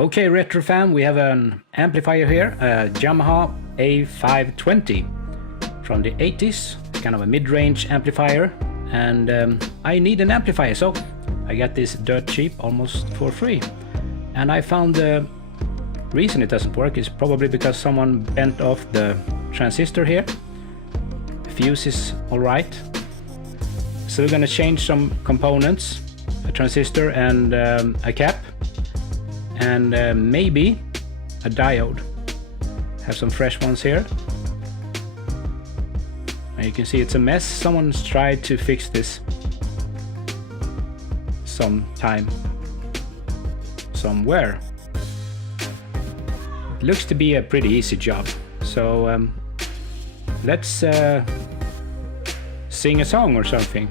Okay, RetroFam, we have an amplifier here, a Yamaha A-520 from the 80s. It's kind of a mid-range amplifier, and I need an amplifier, so I got this dirt cheap, almost for free. And I found the reason it doesn't work is probably because someone bent off the transistor here. The fuse is alright. So we're gonna change some components, a transistor and a cap, and maybe a diode. Have some fresh ones here. And you can see it's a mess. Someone's tried to fix this sometime, somewhere. It looks to be a pretty easy job. So let's sing a song or something.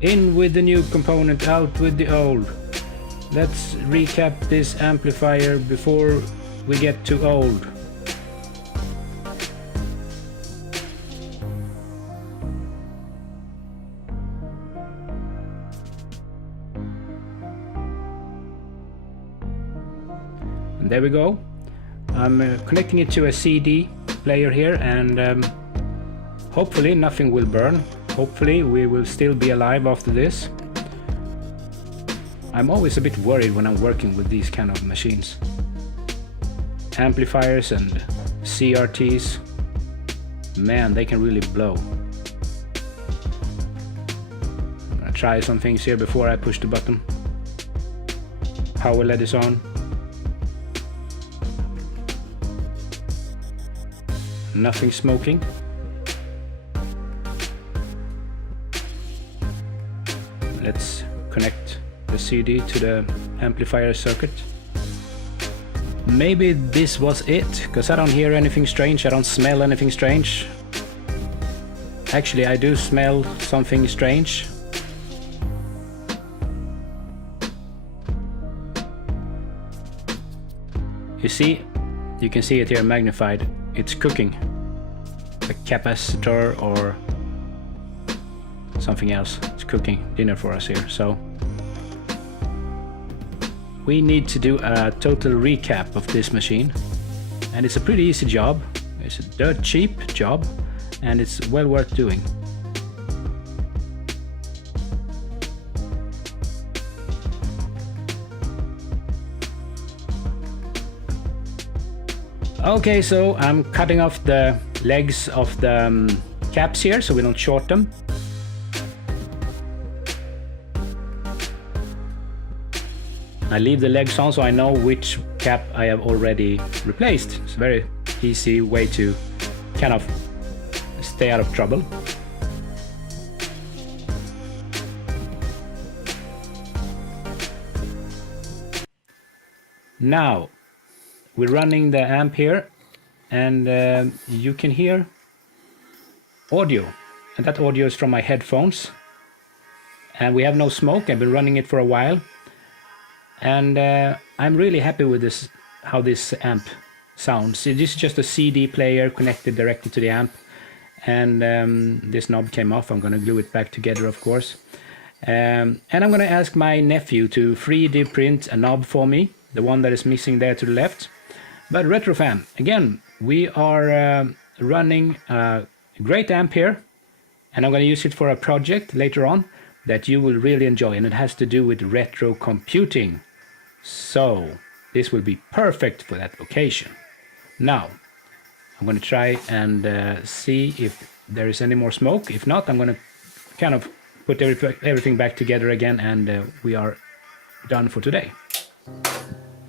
In with the new component, out with the old. Let's recap this amplifier before we get too old. And there we go. I'm connecting it to a CD player here, and hopefully nothing will burn. Hopefully we will still be alive after this. I'm always a bit worried when I'm working with these kind of machines. Amplifiers and CRTs, man, they can really blow. I'm gonna try some things here before I push the button. Power LED is on. Nothing smoking. Let's connect the CD to the amplifier circuit. Maybe this was it, because I don't hear anything strange, I don't smell anything strange. Actually, I do smell something strange. You can see it here magnified. It's cooking. A capacitor or something else. It's cooking dinner for us here. So we need to do a total recap of this machine, and it's a pretty easy job. It's a dirt cheap job, and it's well worth doing. Okay, so I'm cutting off the legs of the caps here so we don't short them. I leave the legs on so I know which cap I have already replaced. It's a very easy way to kind of stay out of trouble. Now we're running the amp here, and you can hear audio, and that audio is from my headphones, and we have no smoke. I've been running it for a while, and I'm really happy with this, how this amp sounds. This is just a CD player connected directly to the amp, and this knob came off. I'm gonna glue it back together, of course, and I'm gonna ask my nephew to 3D print a knob for me, the one that is missing there to the left. But RetroFam, again, we are running a great amp here, and I'm going to use it for a project later on that you will really enjoy, and it has to do with retro computing. So this will be perfect for that occasion. Now I'm going to try and see if there is any more smoke. If not, I'm going to kind of put everything back together again, and we are done for today.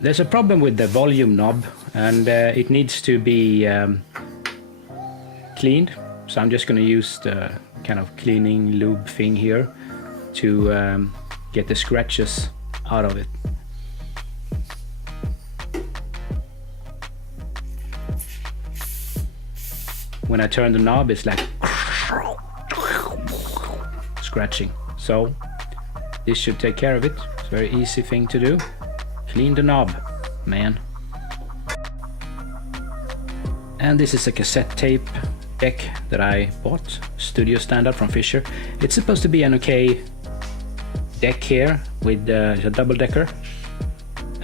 There's a problem with the volume knob, and it needs to be cleaned. So I'm just going to use the kind of cleaning lube thing here to get the scratches out of it. When I turn the knob, it's like scratching. So this should take care of it. It's a very easy thing to do. Clean the knob, man. And this is a cassette tape deck that I bought, studio standard from Fisher. It's supposed to be an okay deck here with a double decker,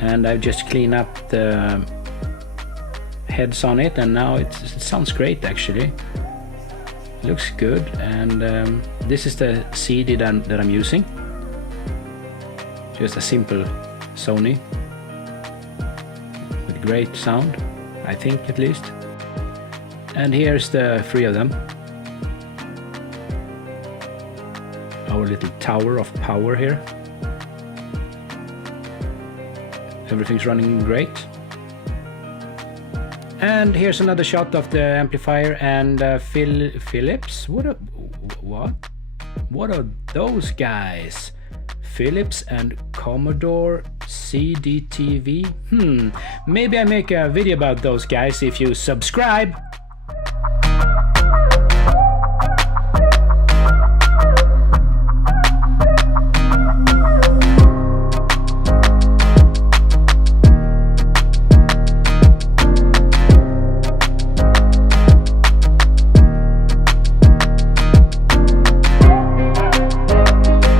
and I just clean up the heads on it, and now it sounds great actually. Looks good. And this is the CD that I'm using. Just a simple Sony with great sound, I think, at least. And here's the three of them. Our little tower of power here. Everything's running great. And here's another shot of the amplifier and Philips. What are those guys? Philips and Commodore CDTV. Maybe I make a video about those guys if you subscribe.